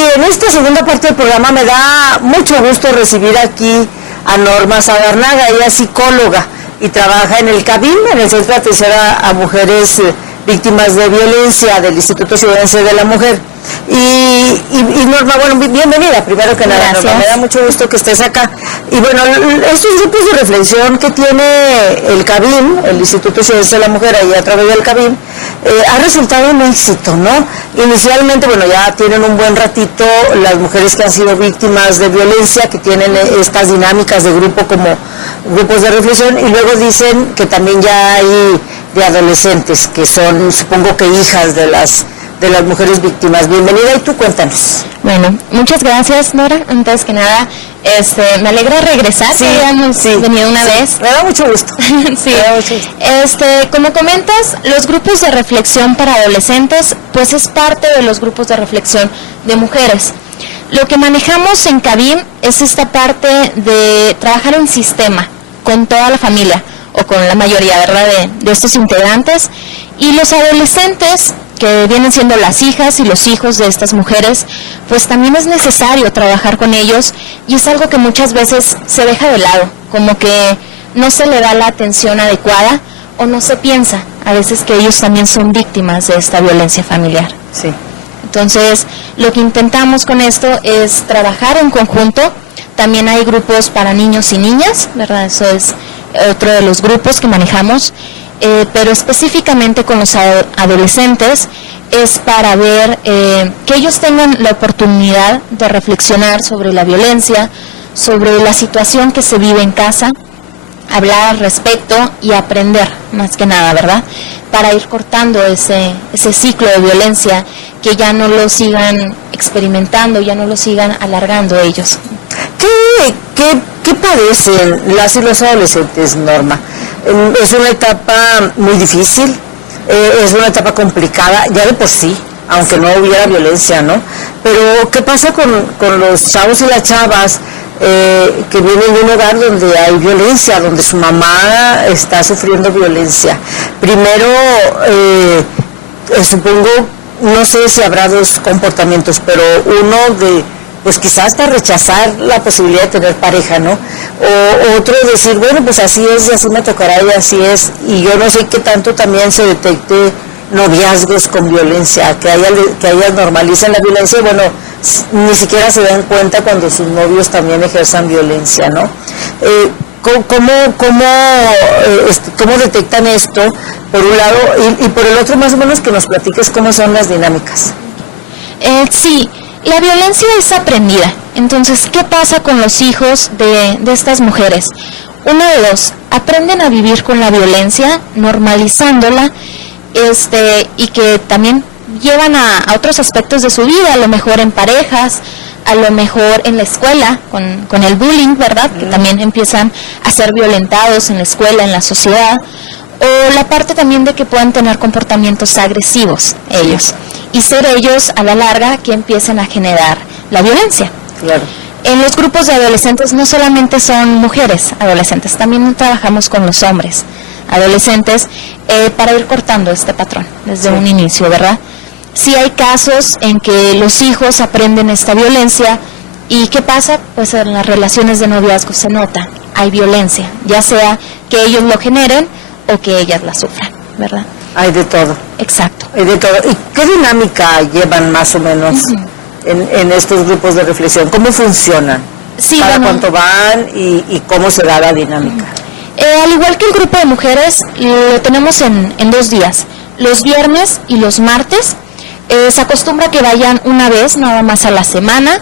en esta segunda parte del programa me da mucho gusto recibir aquí a Norma Sagarnaga. Ella es psicóloga y trabaja en el CABIM, en el Centro de Atención a Mujeres Víctimas de Violencia del Instituto Ciudadense de la Mujer. Y Norma, bueno, bienvenida primero que nada. Norma, me da mucho gusto que estés acá. Y bueno, estos grupos de reflexión que tiene el CABIM, el Instituto Ciudadense de la Mujer, ahí a través del CABIM, ha resultado un éxito, ¿no? Inicialmente, bueno, ya tienen un buen ratito las mujeres que han sido víctimas de violencia, que tienen estas dinámicas de grupo como grupos de reflexión, y luego dicen que también ya hay de adolescentes, que son, supongo que hijas de las mujeres víctimas. Bienvenida, y tú cuéntanos. Bueno, muchas gracias, Nora. Antes que nada, me alegra regresar, sí, que habíamos venido una vez. Me da mucho gusto. Sí. Me da mucho gusto. Como comentas, los grupos de reflexión para adolescentes, pues es parte de los grupos de reflexión de mujeres. Lo que manejamos en CABIM es esta parte de trabajar en sistema con toda la familia, o con la mayoría, ¿verdad?, de estos integrantes. Y los adolescentes, que vienen siendo las hijas y los hijos de estas mujeres, pues también es necesario trabajar con ellos, y es algo que muchas veces se deja de lado, como que no se le da la atención adecuada, o no se piensa a veces que ellos también son víctimas de esta violencia familiar. Sí. Entonces, lo que intentamos con esto es trabajar en conjunto. También hay grupos para niños y niñas, ¿verdad? Eso es otro de los grupos que manejamos. Pero específicamente con los adolescentes es para ver que ellos tengan la oportunidad de reflexionar sobre la violencia, sobre la situación que se vive en casa, hablar al respecto y aprender, más que nada, ¿verdad?, para ir cortando ese ciclo de violencia, que ya no lo sigan experimentando, ya no lo sigan alargando ellos. ¿Qué padecen las y los adolescentes, Norma? Es una etapa muy difícil, es una etapa complicada, ya de por sí, aunque no hubiera violencia, ¿no? Pero ¿qué pasa con los chavos y las chavas que vienen de un hogar donde hay violencia, donde su mamá está sufriendo violencia? Primero, supongo, no sé si habrá dos comportamientos, pero uno de, pues quizás hasta rechazar la posibilidad de tener pareja, ¿no? O otro decir, bueno, pues así es, y así me tocará, y así es, y yo no sé qué tanto también se detecte noviazgos con violencia, que ellas normalicen la violencia, y bueno, ni siquiera se dan cuenta cuando sus novios también ejerzan violencia, ¿no? ¿Cómo detectan esto, por un lado, y por el otro, más o menos, que nos platiques cómo son las dinámicas? Sí. La violencia es aprendida. Entonces, ¿qué pasa con los hijos de estas mujeres? Uno de dos, aprenden a vivir con la violencia, normalizándola, y que también llevan a otros aspectos de su vida, a lo mejor en parejas, a lo mejor en la escuela, con el bullying, ¿verdad?, que también empiezan a ser violentados en la escuela, en la sociedad, o la parte también de que puedan tener comportamientos agresivos ellos, y ser ellos a la larga que empiecen a generar la violencia. Claro. En los grupos de adolescentes no solamente son mujeres adolescentes, también trabajamos con los hombres adolescentes para ir cortando este patrón desde un inicio, ¿verdad? Sí hay casos en que los hijos aprenden esta violencia, y ¿qué pasa? Pues en las relaciones de noviazgo se nota, hay violencia, ya sea que ellos lo generen o que ellas la sufran, ¿verdad? Hay de todo. Exacto. Hay de todo. ¿Y qué dinámica llevan más o menos en estos grupos de reflexión? ¿Cómo funcionan? Sí, ¿Cada cuánto van y cómo se da la dinámica? Al igual que el grupo de mujeres, lo tenemos en 2 días, los viernes y los martes. Se acostumbra que vayan una vez nada más a la semana,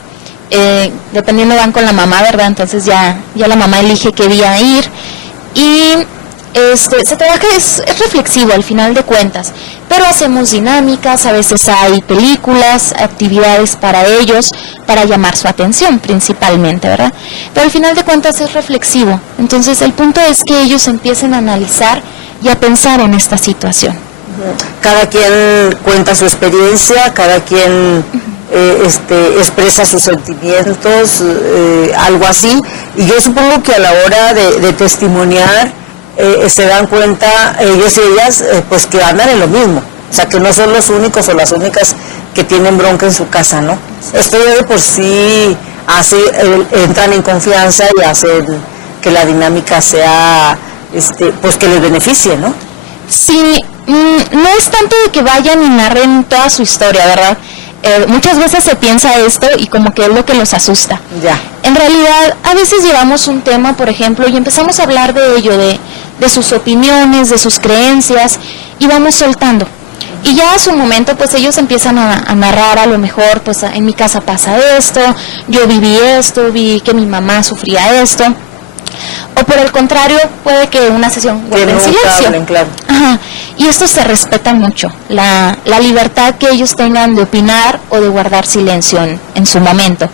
dependiendo, van con la mamá, ¿verdad? Entonces ya la mamá elige qué día ir, y se trabaja, es reflexivo al final de cuentas, pero hacemos dinámicas, a veces hay películas, actividades para ellos, para llamar su atención principalmente, ¿verdad? Pero al final de cuentas es reflexivo. Entonces el punto es que ellos empiecen a analizar y a pensar en esta situación. Cada quien cuenta su experiencia, cada quien expresa sus sentimientos, algo así, y yo supongo que a la hora de testimoniar se dan cuenta ellos y ellas pues que andan en lo mismo, o sea que no son los únicos o las únicas que tienen bronca en su casa, ¿no? Esto ya de por sí entran en confianza y hacen que la dinámica sea, pues que les beneficie, ¿no? Sí, no es tanto de que vayan y narren toda su historia, ¿verdad? Muchas veces se piensa esto y como que es lo que los asusta. Ya. En realidad, a veces llevamos un tema, por ejemplo, y empezamos a hablar de ello, de sus opiniones, de sus creencias, y vamos soltando. Y ya a su momento, pues ellos empiezan a narrar, a lo mejor, pues en mi casa pasa esto, yo viví esto, vi que mi mamá sufría esto. O por el contrario, puede que una sesión guarden silencio. Hablen, claro. Ajá. Y esto se respeta mucho, la libertad que ellos tengan de opinar o de guardar silencio en su momento.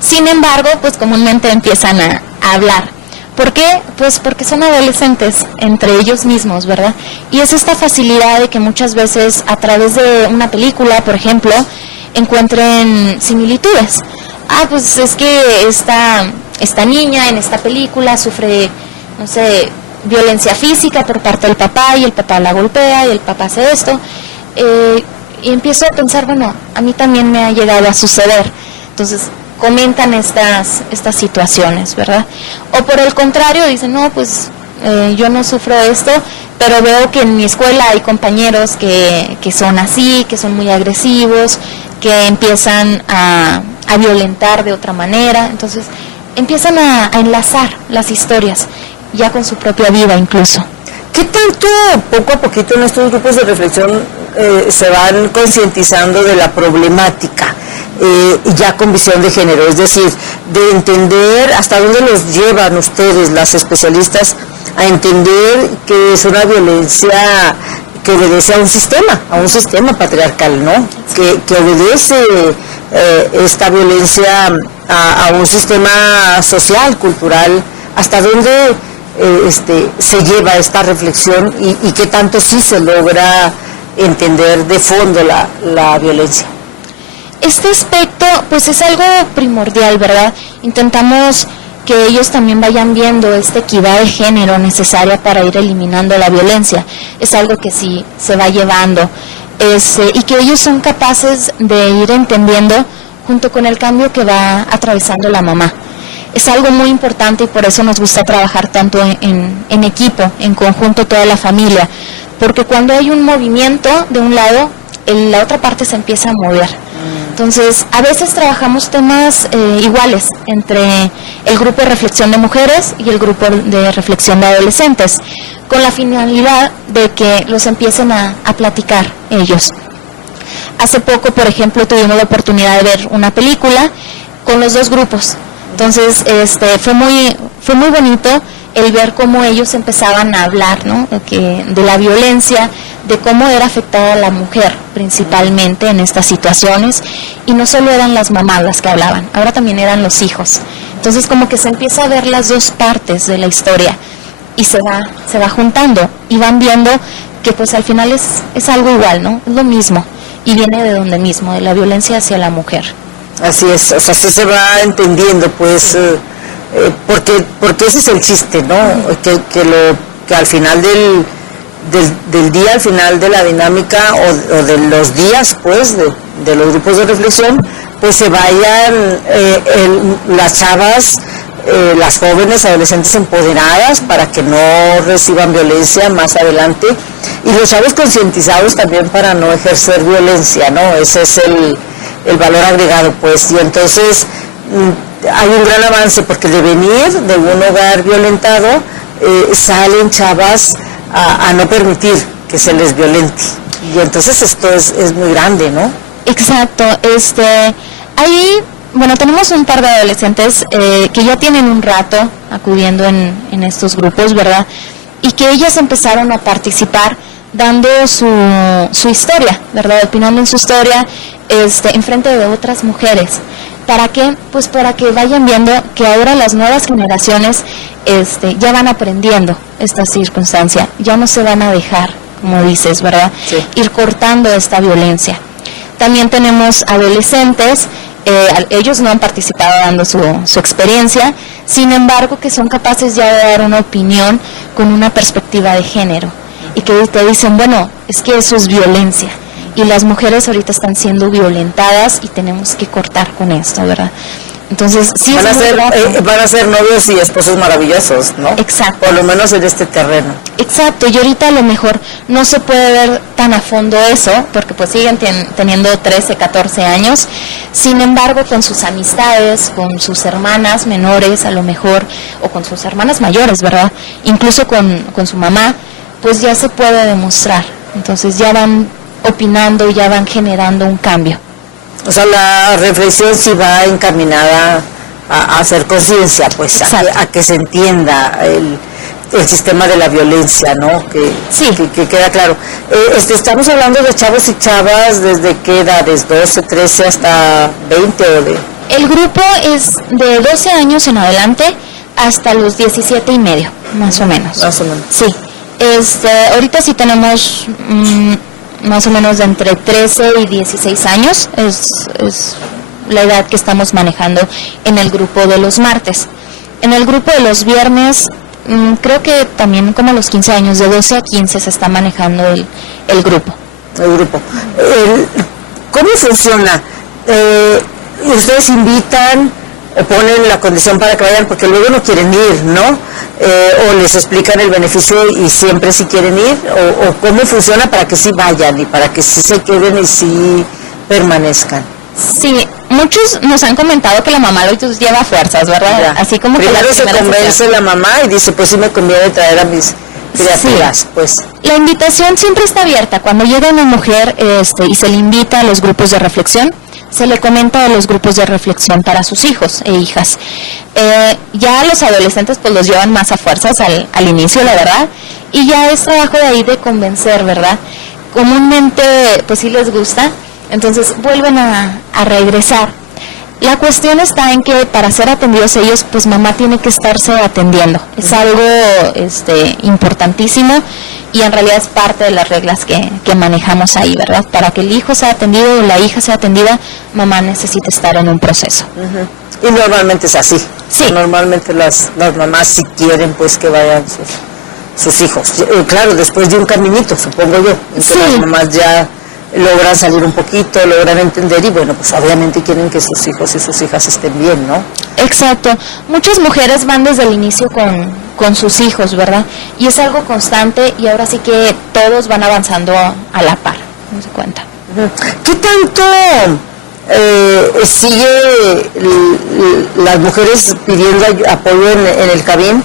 Sin embargo, pues comúnmente empiezan a hablar. ¿Por qué? Pues porque son adolescentes entre ellos mismos, ¿verdad? Y es esta facilidad de que muchas veces a través de una película, por ejemplo, encuentren similitudes. Pues es que esta niña en esta película sufre, no sé, violencia física por parte del papá y el papá la golpea y el papá hace esto. Y empiezo a pensar, bueno, a mí también me ha llegado a suceder. Entonces comentan estas situaciones, ¿verdad? O por el contrario, dicen, no, pues yo no sufro esto, pero veo que en mi escuela hay compañeros que son así, que son muy agresivos, que empiezan a violentar de otra manera. Entonces empiezan a enlazar las historias, ya con su propia vida incluso. ¿Qué tanto poco a poquito en estos grupos de reflexión se van concientizando de la problemática, ya con visión de género? Es decir, de entender hasta dónde los llevan ustedes, las especialistas, a entender que es una violencia que obedece a un sistema patriarcal, ¿no? Que obedece esta violencia a un sistema social, cultural. ¿Hasta dónde se lleva esta reflexión y qué tanto sí se logra entender de fondo la violencia? Este aspecto pues es algo primordial, ¿verdad? Intentamos que ellos también vayan viendo esta equidad de género necesaria para ir eliminando la violencia. Es algo que sí se va llevando, y que ellos son capaces de ir entendiendo junto con el cambio que va atravesando la mamá. Es algo muy importante y por eso nos gusta trabajar tanto en equipo, en conjunto toda la familia, porque cuando hay un movimiento de un lado, la otra parte se empieza a mover. Entonces, a veces trabajamos temas iguales entre el grupo de reflexión de mujeres y el grupo de reflexión de adolescentes, con la finalidad de que los empiecen a platicar ellos. Hace poco, por ejemplo, tuvimos la oportunidad de ver una película con los dos grupos. Entonces, fue muy bonito el ver cómo ellos empezaban a hablar, ¿no? De la violencia, de cómo era afectada la mujer principalmente en estas situaciones, y no solo eran las mamás las que hablaban, ahora también eran los hijos. Entonces como que se empieza a ver las dos partes de la historia y se va juntando y van viendo que pues al final es algo igual, ¿no? Es lo mismo y viene de donde mismo, de la violencia hacia la mujer. Así es, o sea, sí se va entendiendo, pues, porque ese es el chiste, ¿no? Que al final del día, al final de la dinámica o de los días, pues, de los grupos de reflexión, pues se vayan las chavas, las jóvenes, adolescentes empoderadas para que no reciban violencia más adelante, y los chavos concientizados también para no ejercer violencia, ¿no? Ese es el valor agregado, pues, y entonces hay un gran avance, porque de venir de un hogar violentado salen chavas a no permitir que se les violente, y entonces esto es muy grande, ¿no? Exacto. Ahí, bueno, tenemos un par de adolescentes que ya tienen un rato acudiendo en estos grupos, ¿verdad? Y que ellas empezaron a participar dando su historia, ¿verdad? Opinando en su historia en frente de otras mujeres. ¿Para qué? Pues para que vayan viendo que ahora las nuevas generaciones ya van aprendiendo esta circunstancia, ya no se van a dejar, como dices, ¿verdad? Sí. Ir cortando esta violencia. También tenemos adolescentes, ellos no han participado dando su experiencia, sin embargo que son capaces ya de dar una opinión con una perspectiva de género y que te dicen, bueno, es que eso es violencia y las mujeres ahorita están siendo violentadas y tenemos que cortar con esto, ¿verdad? Entonces, sí, van a ser novios y esposos maravillosos, ¿no? Exacto. Por lo menos en este terreno. Exacto, y ahorita a lo mejor no se puede ver tan a fondo eso, porque pues siguen teniendo 13, 14 años, sin embargo con sus amistades, con sus hermanas menores a lo mejor, o con sus hermanas mayores, ¿verdad? Incluso con su mamá, pues ya se puede demostrar, entonces ya van opinando, ya van generando un cambio. O sea, la reflexión sí va encaminada a hacer conciencia, pues, a que se entienda el sistema de la violencia, ¿no? Que queda claro. Estamos hablando de chavos y chavas, ¿desde qué edades? ¿12, 13 hasta 20 o de...? El grupo es de 12 años en adelante hasta los 17 y medio, más o menos. Más o menos. Sí. Ahorita sí tenemos... más o menos de entre 13 y 16 años, es la edad que estamos manejando en el grupo de los martes. En el grupo de los viernes, creo que también como a los 15 años, de 12 a 15 se está manejando el grupo. El grupo. ¿Cómo funciona? ¿Ustedes invitan o ponen la condición para que vayan porque luego no quieren ir, ¿no? O les explican el beneficio y siempre sí quieren ir, o cómo funciona para que sí vayan y para que sí se queden y sí permanezcan? Sí, muchos nos han comentado que la mamá los lleva a fuerzas, ¿verdad? Ya. Así como primero que se convence la mamá y dice, pues sí me conviene traer a mis criaturas, sí. Pues. La invitación siempre está abierta. Cuando llega una mujer y se le invita a los grupos de reflexión, se le comenta de los grupos de reflexión para sus hijos e hijas. Ya los adolescentes pues los llevan más a fuerzas al inicio, la verdad, y ya es trabajo de ahí de convencer, ¿verdad? Comúnmente pues sí les gusta, entonces vuelven a regresar. La cuestión está en que para ser atendidos ellos, pues mamá tiene que estarse atendiendo. Es algo importantísimo y en realidad es parte de las reglas que manejamos ahí, ¿verdad? Para que el hijo sea atendido o la hija sea atendida, mamá necesita estar en un proceso. Y normalmente es así. Sí. Normalmente las mamás sí quieren pues que vayan sus hijos. Claro, después de un caminito, supongo yo, en que sí. Las mamás ya logran salir un poquito, logran entender y bueno, pues obviamente quieren que sus hijos y sus hijas estén bien, ¿no? Exacto. Muchas mujeres van desde el inicio con sus hijos, ¿verdad? Y es algo constante y ahora sí que todos van avanzando a la par, no se cuenta. ¿Qué tanto sigue las mujeres pidiendo apoyo en el CABIM?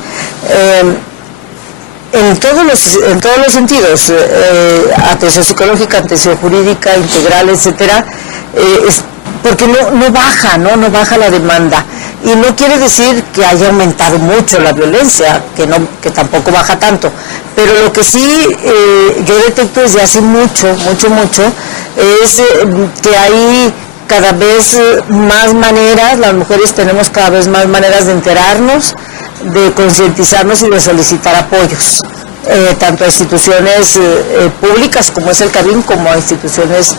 En todos los sentidos, atención psicológica, atención jurídica, integral, etcétera, porque no baja la demanda. Y no quiere decir que haya aumentado mucho la violencia, que tampoco baja tanto. Pero lo que sí yo detecto desde hace mucho, es que hay cada vez más maneras, las mujeres tenemos cada vez más maneras de enterarnos, de concientizarnos y de solicitar apoyos, tanto a instituciones públicas como es el CABIM, como a instituciones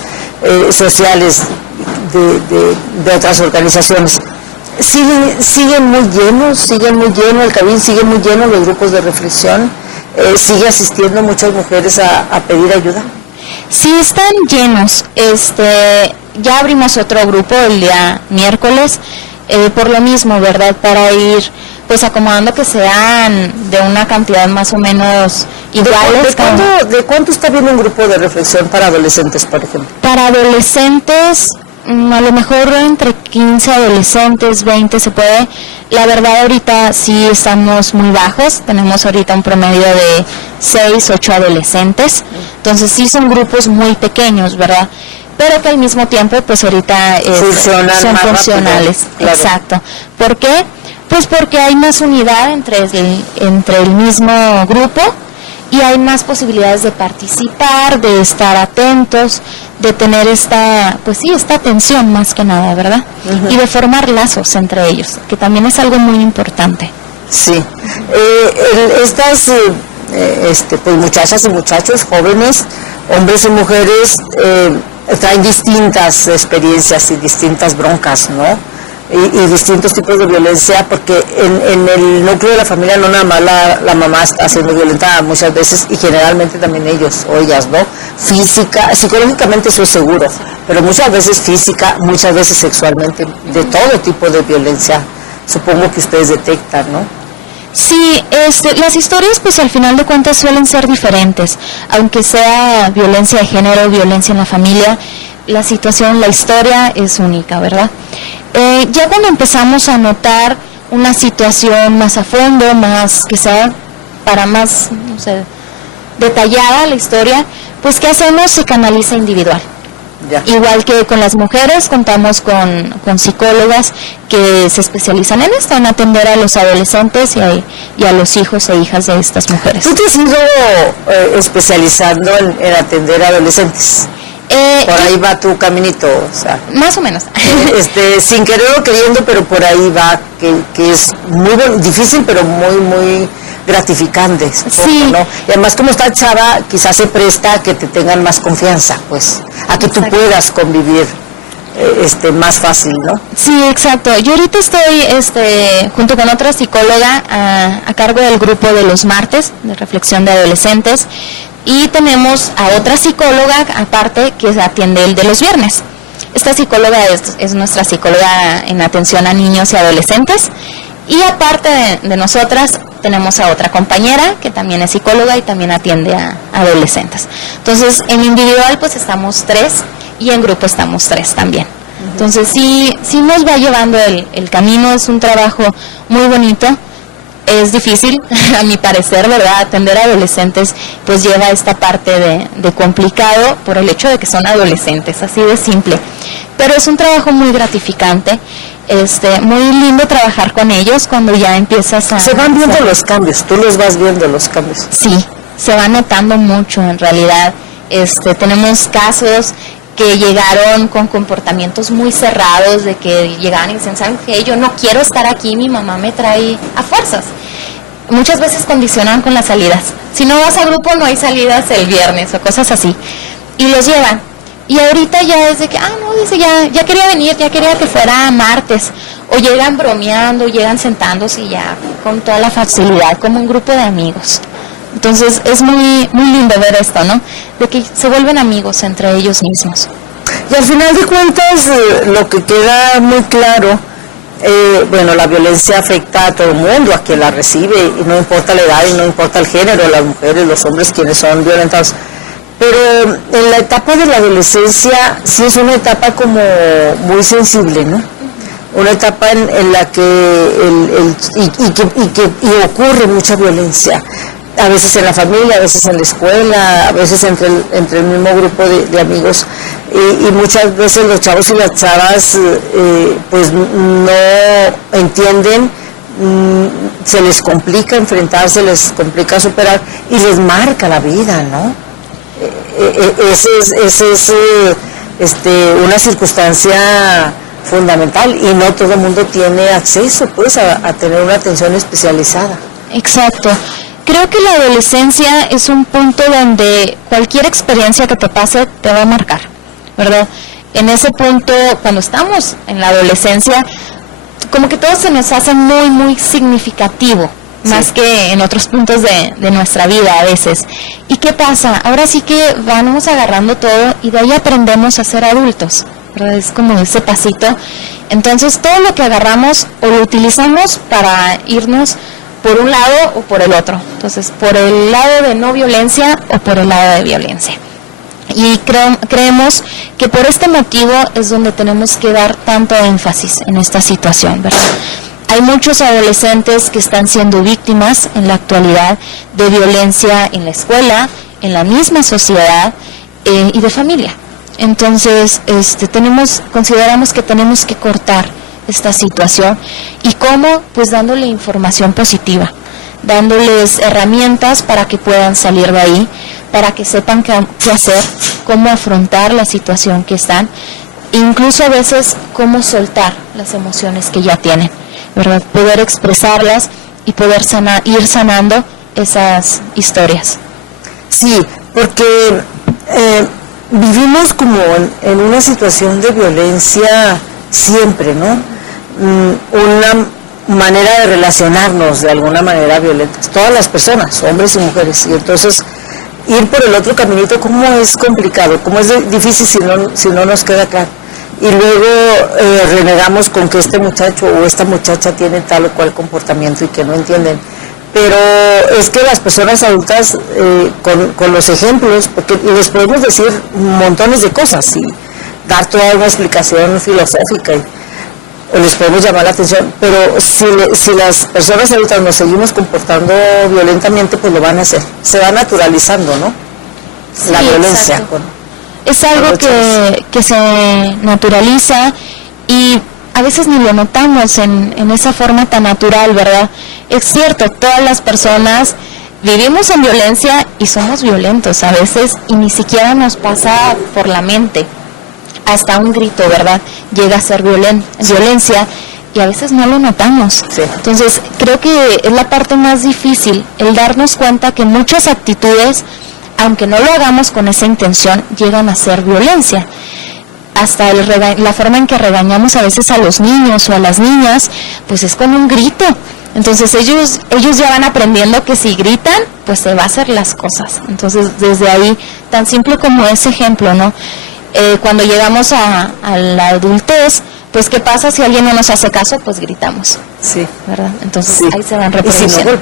sociales de otras organizaciones. Siguen muy llenos, el CABIM sigue muy lleno, los grupos de reflexión, sigue asistiendo muchas mujeres a pedir ayuda. Sí, están llenos. Ya abrimos otro grupo el día miércoles, por lo mismo, ¿verdad? Para ir pues acomodando que sean de una cantidad más o menos iguales. ¿De cuánto está bien un grupo de reflexión para adolescentes, por ejemplo? Para adolescentes, a lo mejor entre 15 adolescentes, 20 se puede. La verdad ahorita sí estamos muy bajos, tenemos ahorita un promedio de 6, 8 adolescentes, entonces sí son grupos muy pequeños, ¿verdad? Pero que al mismo tiempo pues ahorita son funcionales. Rápido, claro. Exacto. ¿Por qué? Pues porque hay más unidad entre el mismo grupo y hay más posibilidades de participar, de estar atentos, de tener esta atención más que nada, ¿verdad? Uh-huh. Y de formar lazos entre ellos, que también es algo muy importante. Sí. Estas pues muchachas y muchachos, jóvenes, hombres y mujeres, traen distintas experiencias y distintas broncas, ¿no? y distintos tipos de violencia, porque en el núcleo de la familia no nada más la mamá está siendo violentada muchas veces, y generalmente también ellos o ellas, ¿no? Física, psicológicamente eso es seguro, pero muchas veces física, muchas veces sexualmente, de todo tipo de violencia, supongo que ustedes detectan, ¿no? Sí, las historias pues al final de cuentas suelen ser diferentes, aunque sea violencia de género, violencia en la familia, la situación, la historia es única, ¿verdad? Ya cuando empezamos a notar una situación más a fondo, más que sea para más, no sé, detallada la historia, pues ¿qué hacemos? Se canaliza individual. Ya. Igual que con las mujeres, contamos con psicólogas que se especializan en esto, en atender a los adolescentes y a los hijos e hijas de estas mujeres. ¿Tú te has ido especializando en atender a adolescentes? Por ahí va tu caminito, o sea, más o menos. Sin querer o queriendo, pero por ahí va, que es muy difícil, pero muy gratificante. Sí. ¿No? Y además, como está chava, quizás se presta a que te tengan más confianza, pues, a que tú puedas convivir más fácil, ¿no? Sí, exacto. Yo ahorita estoy junto con otra psicóloga a cargo del grupo de los martes de reflexión de adolescentes. Y tenemos a otra psicóloga aparte que atiende el de los viernes. Esta psicóloga es nuestra psicóloga en atención a niños y adolescentes. Y aparte de nosotras, tenemos a otra compañera que también es psicóloga y también atiende a adolescentes. Entonces, en individual pues estamos 3 y en grupo estamos 3 también. Entonces, sí nos va llevando el camino, es un trabajo muy bonito. Es difícil, a mi parecer, ¿verdad? Atender a adolescentes pues lleva esta parte de complicado por el hecho de que son adolescentes, así de simple. Pero es un trabajo muy gratificante, muy lindo trabajar con ellos cuando ya empiezas a... Se van viendo los cambios, tú los vas viendo los cambios. Sí, se va notando mucho en realidad. Tenemos casos que llegaron con comportamientos muy cerrados, de que llegaban y dicen, ¿saben qué? Yo no quiero estar aquí, mi mamá me trae a fuerzas. Muchas veces condicionan con las salidas. Si no vas a grupo, no hay salidas el viernes o cosas así. Y los llevan. Y ahorita ya es de que, no, dice, ya quería venir, ya quería que fuera martes. O llegan bromeando, llegan sentándose y ya con toda la facilidad, como un grupo de amigos. Entonces es muy lindo ver esto, ¿no? De que se vuelven amigos entre ellos mismos. Y al final de cuentas, lo que queda muy claro, la violencia afecta a todo el mundo, a quien la recibe, y no importa la edad y no importa el género, las mujeres, los hombres, quienes son violentados. Pero en la etapa de la adolescencia sí es una etapa como muy sensible, ¿no? Una etapa en la que ocurre mucha violencia. A veces en la familia, a veces en la escuela, a veces entre el mismo grupo de amigos, y muchas veces los chavos y las chavas pues no entienden, se les complica enfrentar, se les complica superar y les marca la vida, ¿no? Esa es una circunstancia fundamental, y no todo el mundo tiene acceso pues a tener una atención especializada. Exacto. Creo que la adolescencia es un punto donde cualquier experiencia que te pase te va a marcar, ¿verdad? En ese punto, cuando estamos en la adolescencia, como que todo se nos hace muy significativo, más que en otros puntos de nuestra vida a veces. ¿Y qué pasa? Ahora sí que vamos agarrando todo y de ahí aprendemos a ser adultos, ¿verdad? Es como ese pasito. Entonces, todo lo que agarramos o lo utilizamos para irnos por un lado o por el otro. Entonces, por el lado de no violencia o por el lado de violencia. Y creemos que por este motivo es donde tenemos que dar tanto énfasis en esta situación, ¿verdad? Hay muchos adolescentes que están siendo víctimas en la actualidad de violencia en la escuela, en la misma sociedad y de familia. Entonces, consideramos que tenemos que cortar esta situación. ¿Y cómo? Pues dándole información positiva, dándoles herramientas para que puedan salir de ahí, para que sepan qué hacer, cómo afrontar la situación que están, incluso a veces cómo soltar las emociones que ya tienen, ¿verdad? Poder expresarlas y poder ir sanando esas historias. Sí, porque vivimos como en una situación de violencia siempre, ¿no? una manera de relacionarnos de alguna manera violentas, todas las personas, hombres y mujeres, y entonces ir por el otro caminito, cómo es complicado, cómo es difícil si no nos queda claro. Y luego renegamos con que este muchacho o esta muchacha tiene tal o cual comportamiento y que no entienden. Pero es que las personas adultas, con los ejemplos, porque les podemos decir montones de cosas y dar toda una explicación filosófica, o les podemos llamar la atención, pero si las personas adultas nos seguimos comportando violentamente, pues lo van a hacer. Se va naturalizando, ¿no? Sí, la violencia. Es algo que se naturaliza y a veces ni lo notamos en esa forma tan natural, ¿verdad? Es cierto, todas las personas vivimos en violencia y somos violentos a veces y ni siquiera nos pasa por la mente. Hasta un grito, ¿verdad? Llega a ser violencia y a veces no lo notamos. Sí. Entonces, creo que es la parte más difícil, el darnos cuenta que muchas actitudes, aunque no lo hagamos con esa intención, llegan a ser violencia. Hasta la forma en que regañamos a veces a los niños o a las niñas, pues es con un grito. Entonces ellos ya van aprendiendo que si gritan, pues se va a hacer las cosas. Entonces desde ahí, tan simple como ese ejemplo, ¿no? Cuando llegamos a la adultez, pues ¿qué pasa si alguien no nos hace caso? Pues gritamos. Sí. ¿Verdad? Entonces sí. Ahí se van reproduciendo.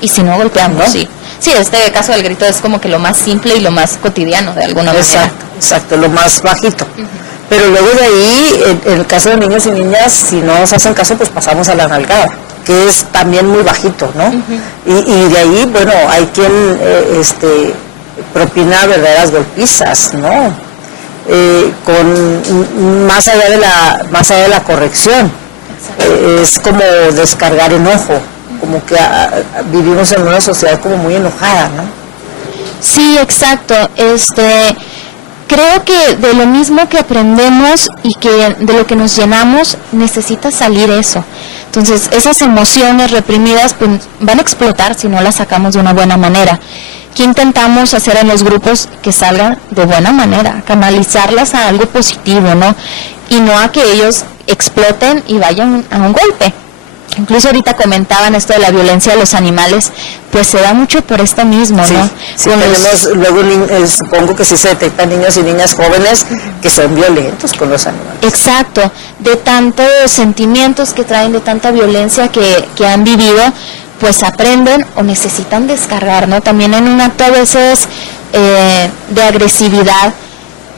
Y si no golpeamos. ¿No? Sí. Sí, este caso del grito es como que lo más simple y lo más cotidiano de alguna manera. Exacto, lo más bajito. Pero luego de ahí, en el caso de niños y niñas, si no nos hacen caso, pues pasamos a la nalgada, que es también muy bajito, ¿no? Y de ahí, bueno, hay quien propina verdaderas golpizas, ¿no? Con más allá de la corrección. Es como descargar enojo, como que vivimos en una sociedad como muy enojada, ¿no? Sí, exacto. Creo que de lo mismo que aprendemos y que de lo que nos llenamos, necesita salir eso. Entonces, esas emociones reprimidas pues, van a explotar si no las sacamos de una buena manera. ¿Qué intentamos hacer en los grupos? Que salgan de buena manera, canalizarlas a algo positivo, ¿no? Y no a que ellos exploten y vayan a un golpe. Incluso ahorita comentaban esto de la violencia de los animales, pues se da mucho por esto mismo, sí, ¿no? Sí, tenemos, luego supongo que sí se detectan niños y niñas jóvenes que son violentos con los animales. Exacto, de tantos sentimientos que traen, de tanta violencia que han vivido, pues aprenden o necesitan descargar, ¿no? También en un acto a veces de agresividad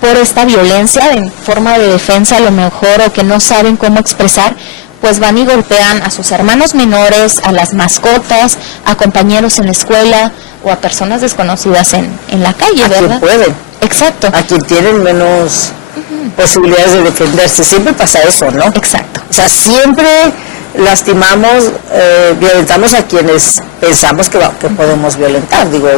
por esta violencia, en forma de defensa a lo mejor, o que no saben cómo expresar, pues van y golpean a sus hermanos menores, a las mascotas, a compañeros en la escuela o a personas desconocidas en la calle, ¿verdad? A quien pueden. Exacto. A quien tienen menos posibilidades de defenderse. Siempre pasa eso, ¿no? Exacto. O sea, siempre lastimamos, violentamos a quienes pensamos que podemos violentar. Digo,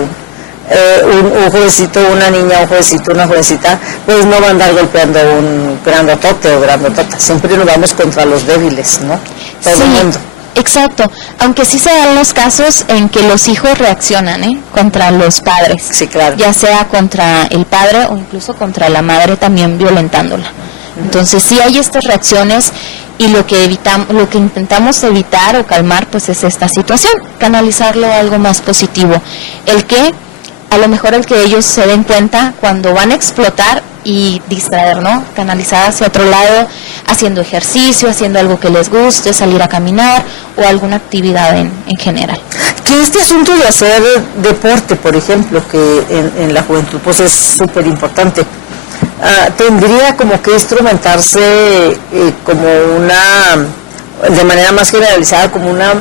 un jovencito, una niña, un jovencito, una jovencita, pues no va a andar golpeando a un grandotote o grandotota. Siempre nos vamos contra los débiles, ¿no? Todo el mundo. Exacto, aunque sí se dan los casos en que los hijos reaccionan contra los padres, sí, claro. Ya sea contra el padre o incluso contra la madre también violentándola. Entonces sí hay estas reacciones y lo que intentamos evitar o calmar pues es esta situación, canalizarlo a algo más positivo. A lo mejor el que ellos se den cuenta cuando van a explotar y distraer, ¿no? Canalizar hacia otro lado, haciendo ejercicio, haciendo algo que les guste, salir a caminar o alguna actividad en general. Que este asunto de hacer deporte, por ejemplo, que en la juventud pues es súper importante, tendría como que instrumentarse de manera más generalizada, como una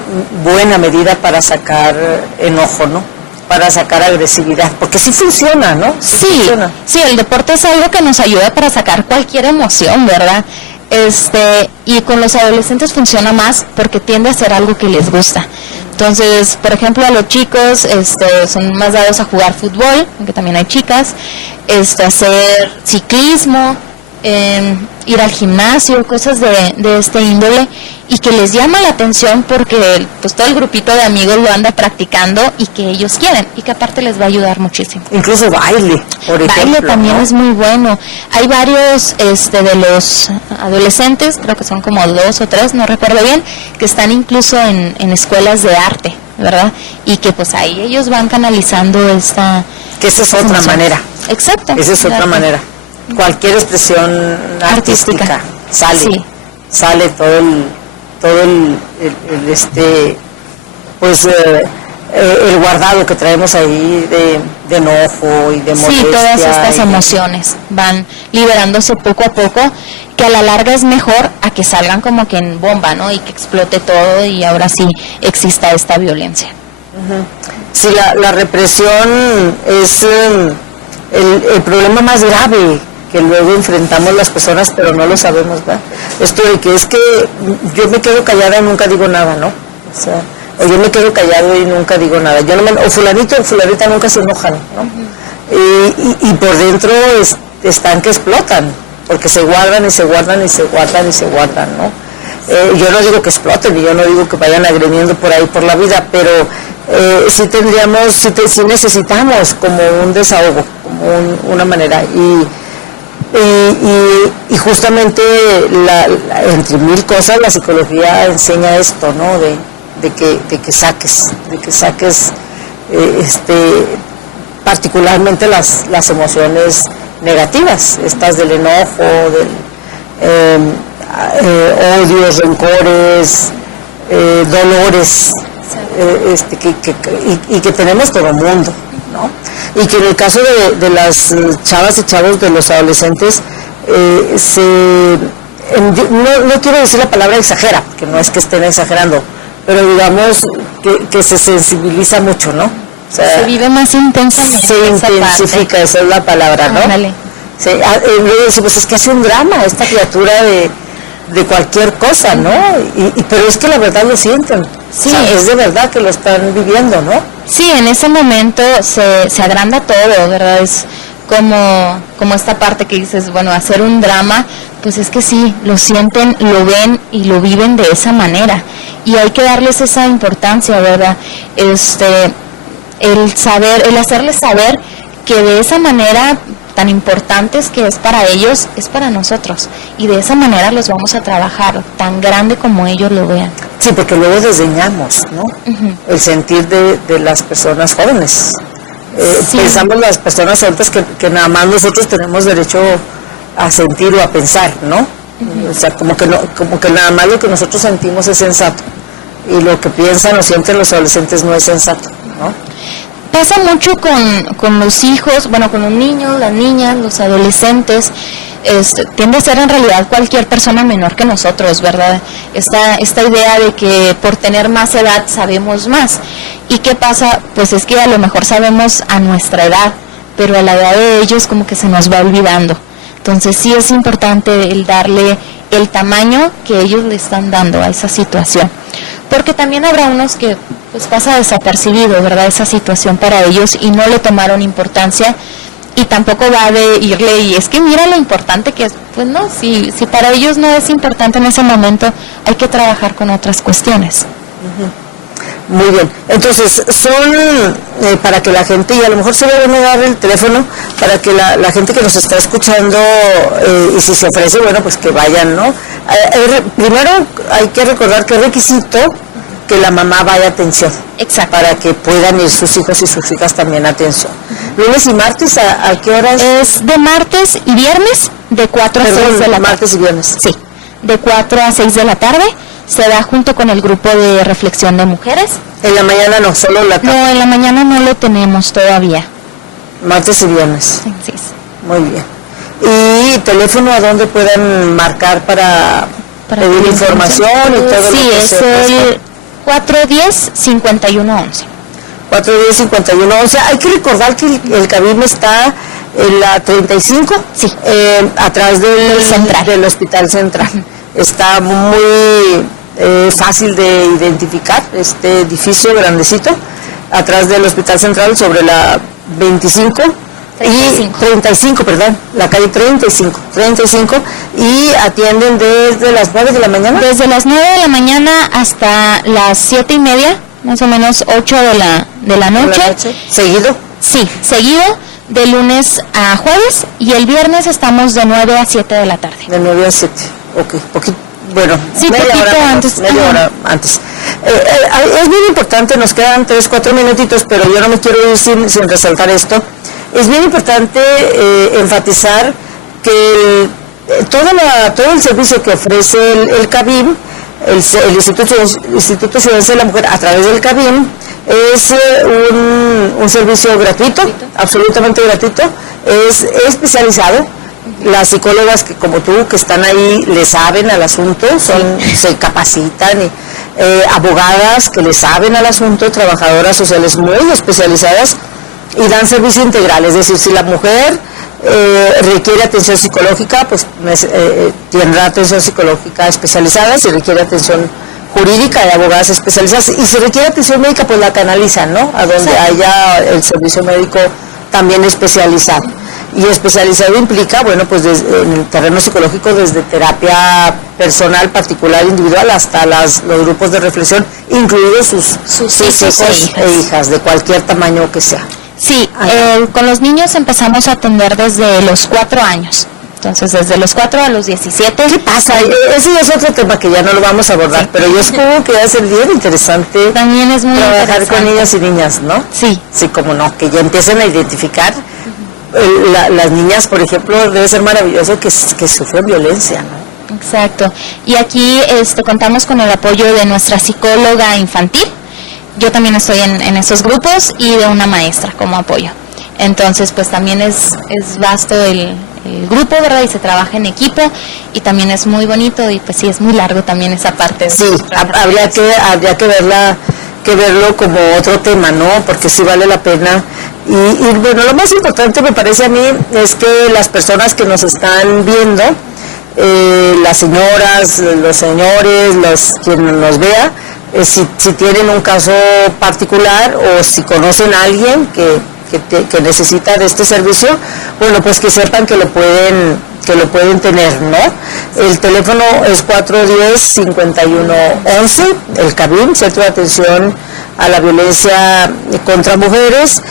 buena medida para sacar enojo, ¿no? Para sacar agresividad, porque sí funciona, ¿no? Sí, el deporte es algo que nos ayuda para sacar cualquier emoción, ¿verdad? Y con los adolescentes funciona más porque tiende a ser algo que les gusta. Entonces, por ejemplo, a los chicos son más dados a jugar fútbol, aunque también hay chicas, hacer ciclismo, ir al gimnasio, cosas de este índole, y que les llama la atención porque pues todo el grupito de amigos lo anda practicando y que ellos quieren, y que aparte les va a ayudar muchísimo. Incluso baile, por ejemplo. Baile también, ¿no? Es muy bueno. Hay varios de los adolescentes, creo que son como 2 o 3, no recuerdo bien, que están incluso en escuelas de arte, ¿verdad? Y que pues ahí ellos van canalizando esta... Que esa es otra manera. Exacto. Esa es otra manera. Cualquier expresión artística sale, sí. Sale todo el el guardado que traemos ahí de enojo y de molestia. Sí, todas estas emociones van liberándose poco a poco, que a la larga es mejor a que salgan como que en bomba, ¿no? Y que explote todo y ahora sí exista esta violencia. Sí, la represión es el problema más grave que luego enfrentamos las personas, pero no lo sabemos, ¿verdad? Esto de que es que yo me quedo callada y nunca digo nada, ¿no? O sea, o yo me quedo callado y nunca digo nada. Yo no o fulanito o fulanita nunca se enojan, ¿no? Y por dentro están que explotan, porque se guardan y se guardan y se guardan y se guardan, ¿no? Yo no digo que exploten y yo no digo que vayan agrediendo por ahí por la vida, pero sí tendríamos, sí necesitamos como un desahogo, como una manera, y justamente entre mil cosas la psicología enseña esto, ¿no? De que saques particularmente las emociones negativas, estas del enojo, odios, rencores, dolores, y que tenemos todo el mundo, ¿no? Y que en el caso de las chavas y chavos, de los adolescentes, no quiero decir la palabra exagera, que no es que estén exagerando, pero digamos que se sensibiliza mucho, ¿no? O sea, se vive más intensamente. Se intensifica, esa es la palabra, ¿no? Sí, luego decimos, es que hace un drama esta criatura de cualquier cosa, ¿no? Pero es que la verdad lo sienten. Sí, o sea, es de verdad que lo están viviendo, ¿no? Sí, en ese momento se agranda todo, ¿verdad? Es como esta parte que dices, bueno, hacer un drama, pues es que sí, lo sienten, lo ven y lo viven de esa manera. Y hay que darles esa importancia, ¿verdad? El hacerles saber que de esa manera tan importantes que es para ellos, es para nosotros, y de esa manera los vamos a trabajar tan grande como ellos lo vean. Sí, porque luego desdeñamos, ¿no? El sentir de las personas jóvenes. Sí. Pensamos las personas adultas que nada más nosotros tenemos derecho a sentir o a pensar, ¿no? O sea, como que nada más lo que nosotros sentimos es sensato, y lo que piensan o sienten los adolescentes no es sensato, ¿no? Pasa mucho con los hijos, bueno, con los niños, las niñas, los adolescentes. Tiende a ser en realidad cualquier persona menor que nosotros, ¿verdad? Esta idea de que por tener más edad sabemos más. ¿Y qué pasa? Pues es que a lo mejor sabemos a nuestra edad, pero a la edad de ellos como que se nos va olvidando. Entonces sí es importante el darle el tamaño que ellos le están dando a esa situación. Porque también habrá unos que pues pasa desapercibido, ¿verdad? Esa situación para ellos y no le tomaron importancia, y tampoco va de irle y es que mira lo importante que es. Pues no, si para ellos no es importante en ese momento, hay que trabajar con otras cuestiones. Muy bien, entonces son para que la gente, y a lo mejor se debe dar el teléfono para que la gente que nos está escuchando, y si se ofrece, bueno, pues que vayan, ¿no? Primero hay que recordar que es requisito que la mamá vaya a atención. Exacto. Para que puedan ir sus hijos y sus hijas también a atención. ¿Lunes y martes a qué horas? Es de martes y viernes, de 4 a 6 de la tarde. Martes y viernes. Sí, de 4 a 6 de la tarde. Se da junto con el grupo de reflexión de mujeres. En la mañana no, solo en la tarde. No, en la mañana no lo tenemos todavía. Martes y viernes. Sí. Muy bien. ¿Y teléfono a dónde pueden marcar para pedir información y todo lo que Sí, es el 410-5111. 410-5111. Hay que recordar que el CABIM está en la 35, sí, atrás del Hospital Central. Está muy fácil de identificar, este edificio grandecito, atrás del Hospital Central, sobre la 25, 35. Y 35, perdón, la calle 35, y atienden desde las 9 de la mañana. Desde las 9 de la mañana hasta las 7:30, más o menos 8 de la noche. ¿Seguido? Sí, seguido, de lunes a jueves, y el viernes estamos de 9 a 7 de la tarde. De 9 a 7, ok, poquito. Bueno, sí, media hora antes. Es muy importante, nos quedan 3-4 minutitos, pero yo no me quiero ir sin resaltar esto. Es bien importante enfatizar que todo el servicio que ofrece el CABIM, el Instituto Ciudadense de la Mujer, a través del CABIM, es un servicio gratuito, absolutamente gratuito, es especializado. Las psicólogas que como tú, que están ahí, le saben al asunto, se capacitan, abogadas que le saben al asunto, trabajadoras sociales muy especializadas y dan servicio integral, es decir, si la mujer requiere atención psicológica, pues tendrá atención psicológica especializada, si requiere atención jurídica hay abogadas especializadas, y si requiere atención médica, pues la canalizan, ¿no? A donde haya el servicio médico también especializado. Y especializado implica, bueno, pues en el terreno psicológico, desde terapia personal, particular, individual, hasta los grupos de reflexión, incluidos sus hijos e hijas, de cualquier tamaño que sea. Sí, con los niños empezamos a atender desde los 4 años. Entonces, desde los 4 a los 17. ¿Qué pasa? Ese es otro tema que ya no lo vamos a abordar, sí, pero yo supongo que va a ser bien interesante. También es muy trabajar con niños y niñas, ¿no? Sí. Sí, como no, que ya empiecen a identificar. Las niñas, por ejemplo, debe ser maravilloso que sufren violencia, ¿no? Exacto. Y aquí contamos con el apoyo de nuestra psicóloga infantil. Yo también estoy en esos grupos, y de una maestra como apoyo. Entonces, pues también es vasto el grupo, ¿verdad? Y se trabaja en equipo, y también es muy bonito, y pues sí, es muy largo también esa parte. Sí, habría que verlo como otro tema, ¿no? Porque sí vale la pena. Y bueno, lo más importante me parece a mí es que las personas que nos están viendo, las señoras, los señores, quien nos vea, si tienen un caso particular o si conocen a alguien que necesita de este servicio, bueno, pues que sepan que lo pueden tener, ¿no? El teléfono es 410-5111, el CABIM, Centro de Atención a la Violencia contra Mujeres.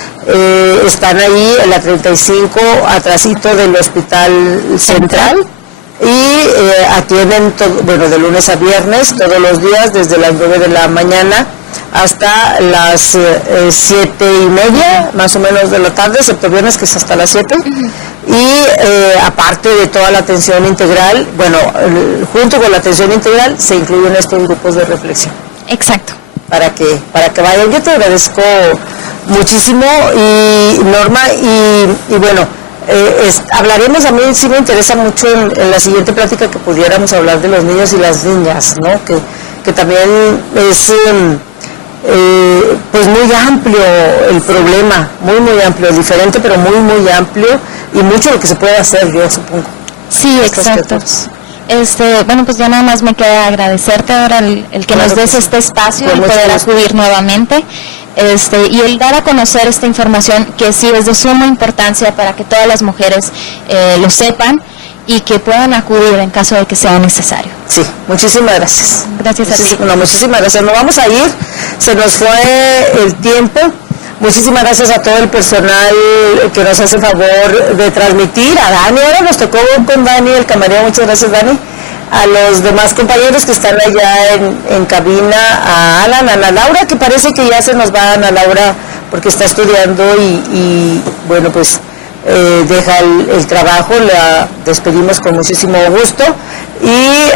Están ahí en la 35, atrasito del Hospital Central, y atienden de lunes a viernes, todos los días, desde las 9 de la mañana hasta las 7:30, más o menos, de la tarde, excepto viernes, que es hasta las 7. Y aparte de toda la atención integral, bueno, junto con la atención integral se incluyen estos grupos de reflexión. Exacto. Para que vayan. Yo te agradezco muchísimo, y Norma, y bueno, hablaremos, a mí sí me interesa mucho en la siguiente plática que pudiéramos hablar de los niños y las niñas, ¿no? Que también es pues muy amplio el problema, muy amplio, diferente pero muy amplio, y mucho lo que se puede hacer, yo supongo. Sí, exacto. Bueno, pues ya nada más me queda agradecerte ahora el que nos des este espacio y poder acudir nuevamente, y el dar a conocer esta información, que sí es de suma importancia para que todas las mujeres lo sepan y que puedan acudir en caso de que sea necesario. Sí, muchísimas gracias. Gracias a ti. Muchísimas gracias. Nos vamos a ir, se nos fue el tiempo. Muchísimas gracias a todo el personal que nos hace favor de transmitir, a Dani, ahora nos tocó con Dani, el camarero, muchas gracias, Dani, a los demás compañeros que están allá en cabina, a Alan, a Ana Laura, que parece que ya se nos va Ana Laura porque está estudiando y bueno, pues deja el trabajo, la despedimos con muchísimo gusto, y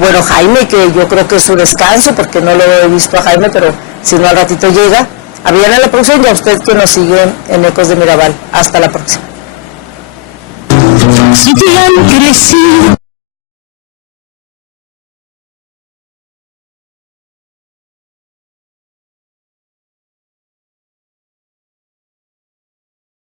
bueno, Jaime, que yo creo que es su descanso, porque no lo he visto a Jaime, pero si no al ratito llega. A Viviana la producción, y a usted que nos sigue en Ecos de Mirabal. Hasta la próxima.